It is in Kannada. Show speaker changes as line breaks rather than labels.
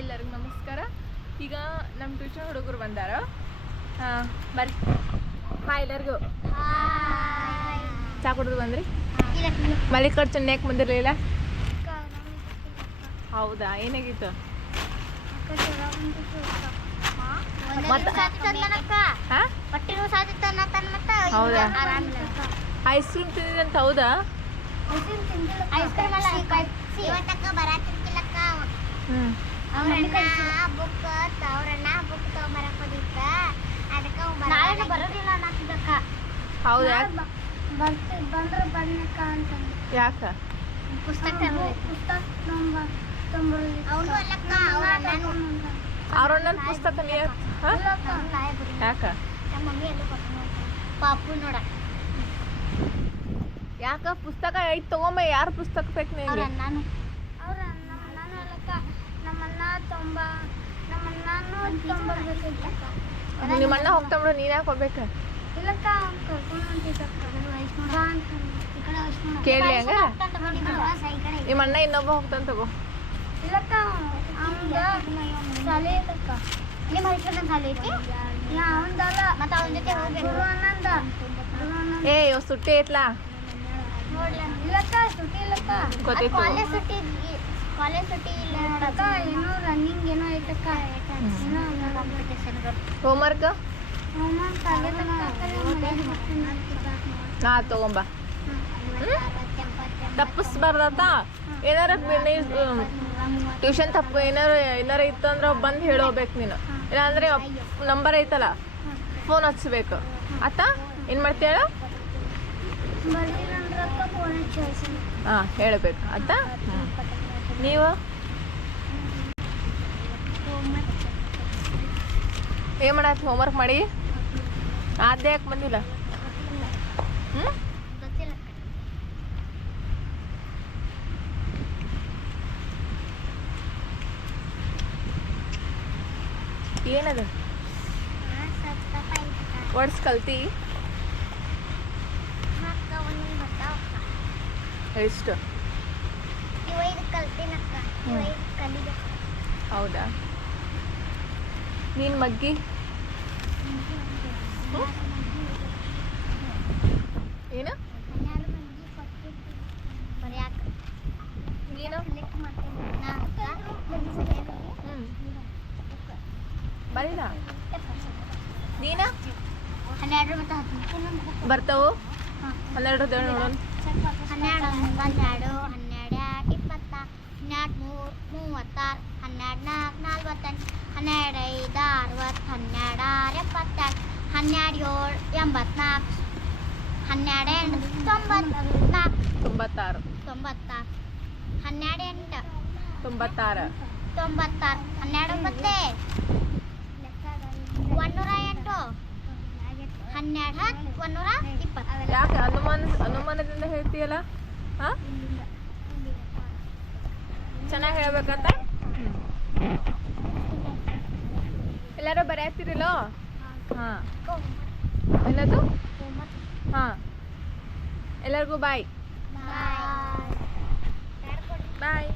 ಎಲ್ಲರಿಗೂ ನಮಸ್ಕಾರ. ಈಗ ನಮ್ಮ ಟ್ಯೂಷನ್ ಹುಡುಗರು ಬಂದಾರ. ಹಾಂ ಬರ್ರಿ. ಹಾಯ್ ಎಲ್ಲರಿಗೂ. ಚಾ ಕುಡಿದು ಬಂದ್ರಿ? ಮಲ್ಲಿಕಾರ್ಜುನ್ ಯಾಕೆ ಬಂದಿರಲಿಲ್ಲ ಹೌದಾ ಏನಾಗಿತ್ತು? ಕ್ರೀಮ್ ಹಾಂ? ಹೌದಾ? ಐಸ್ ಕ್ರೀಮ್ ತಿಂದಿದಂತ ಹೌದಾ? ಹ್ಞೂ ಹೌದಾ?
ಬಂದ್ರೆ ಬನ್ನಕ್ಕ ಅಂತಂದು.
ಯಾಕೆ?
ಪುಸ್ತಕ ಪುಸ್ತಕ ಅವನು ಅಲ್ಲಕ್ಕ
ಪುಸ್ತಕ ಯಾಕೆ?
ಪಾಪು ನೋಡ.
ಯಾಕ? ಪುಸ್ತಕ ಐತ್ ತಗೊಂಬ ಯಾರ ಪುಸ್ತಕ ಬೇಕು ನಿಂಗೆ?
ಅಣ್ಣನು ಅವ್ರ ನಮ್ಮ ಅಣ್ಣನ ಅಲ್ಲಕ್ಕ ನಮ್ಮ ಅಣ್ಣ ತೊಂಬ. ನಮ್ಮ ಅಣ್ಣನೂ ತೊಂಬರ್ಬೇಕೈತಕ್ಕ
ನಿಮ್ಮ ಅಣ್ಣ ಹೋಗ್ತಾ ಬಿಡು ನೀನ್ ಯಾಕೆ ಹೋಗ್ಬೇಕು?
ಇಲ್ಲಕ್ಕ ಅವ್ನು ಕರ್ಕೊಂಡು ಹೊಂಟಿದ್ದಕ್ಕ ಬಾ ವೈಷ್ಣವ.
ಕೇಳ್ಲಿ ಹಂಗ? ನಿಮ್ಮ ಅಣ್ಣ ಇನ್ನೊಬ್ಬ ಹೋಗ್ತಾನ ತಗೋ.
ಇಲ್ಲಕ್ಕ ಏಯ್ ಶಾಲೆ ಐತಕ್ಕ ನಿಮ್ಮ ಹೈಸ್ಕೂಲ್ ಶಾಲೆ ಐತಿ? ಅವಂದಲ್ಲ ಮತ್ತೆ ಅವನ ಜೊತೆ ಹೋಗ್ಬೇಕು. ಗುರು ಆನಂದ ಗುರು ಆನಂದ
ಏ ಇವ್ ಸುಟ್ಟಿ ಐತ್ಲಾ?
ಇಲ್ಲಕ್ಕ ಸುಟ್ಟಿ ಇಲ್ಲಕ್ಕ. ಕಾಲೇಜ್ ಸುಟ್ಟಿ ಕಾಲೇಜ್ ಸುಟ್ಟಿ ಇಲ್ಲ ನೋಡಕ್ಕ ಏನೋ ರನ್ನಿಂಗ್ ಏನೋ ಐತಕ್ಕ ಏನೋ ಕಾಂಪಿಟೇಷನ್
ಹೋಮ್ವರ್ಕ್
ಹೋಮ್ವರ್ಕ್
ನಾ ತಗೊಂಬ. ತಪ್ಪಿಸ್ಬಾರ್ದತ್ತ ಏನಾರ ಟ್ಯೂಷನ್ ತಪ್ಪು ಏನಾರ ಏನಾರ ಇತ್ತು ಅಂದ್ರೆ ಬಂದು ಹೇಳೋಬೇಕು ನೀನು. ಇಲ್ಲಾಂದ್ರೆ ನಂಬರ್ ಐತಲ್ಲ? ಫೋನ್ ಹಚ್ಬೇಕು. ಅತ್ತ ಏನು ಮಾಡ್ತೀಯ ಹಾ ಹೇಳಬೇಕು. ಆತ? ಹ್ಞೂ ನೀವು? ಏನು ಮಾಡತ್ತಿ ಹೋಮ್ವರ್ಕ್ ಮಾಡಿ? ಅದೇ ಯಾಕೆ ಬಂದಿಲ್ಲ? ಹ್ಞೂ
ಏನದ?
ಏನದು ವರ್ಡ್ಸ್ ಕಲ್ತಿ ಎಷ್ಟು? ಹೌದಾ? ನೀನು ಮಗ್ಗಿ? ಏನು? ನೀನು? ನೀನು
ಹನ್ನೆರಡು ಮತ್ತು ಹತ್ತು
ಬರ್ತಾವು? ಹನ್ನೆರಡು ನೋಡೋಣ.
ಹನ್ನೆರಡು ಮೂವತ್ತಾರು ಹನ್ನೆರಡು ನಾಲ್ಕು ನಲ್ವತ್ತೆಂಟು ಹನ್ನೆರಡು ಐದು ಅರವತ್ತು ಹನ್ನೆರಡು ಆರು ಎಪ್ಪತ್ತೆರಡು ಹನ್ನೆರಡು ಏಳು ಎಂಬತ್ನಾಲ್ಕು ಹನ್ನೆರಡು ಎಂಟು ತೊಂಬತ್ನಾಲ್ಕು
ತೊಂಬತ್ತಾರು.
ತೊಂಬತ್ತಾರು. ಹನ್ನೆರಡು ಎಂಟು
ತೊಂಬತ್ತಾರು
ತೊಂಬತ್ತಾರು ಹನ್ನೆರಡು ಒಂಬತ್ತೇ ಒಂದೂರ ಎಂಟು ಹನ್ನೆರಡು ಹತ್ತು ಒಂದೂರ ಇಪ್ಪತ್ತು
ಯಾಕೆ ಅನುಮಾನ ಅನುಮಾನದಿಂದ ಹೇಳ್ತೀಯಲ್ಲ? ಹಾಂ? ಚೆನ್ನಾಗಿ ಹೇಳ್ಬೇಕಂತ? ಎಲ್ಲರೂ ಬರೆಯತ್ತೀರಿಲ್ಲೋ ಹಾಂ. ಏನದು ಹಾಂ. ಎಲ್ಲರಿಗೂ
ಬಾಯ್.
ಬಾಯ್.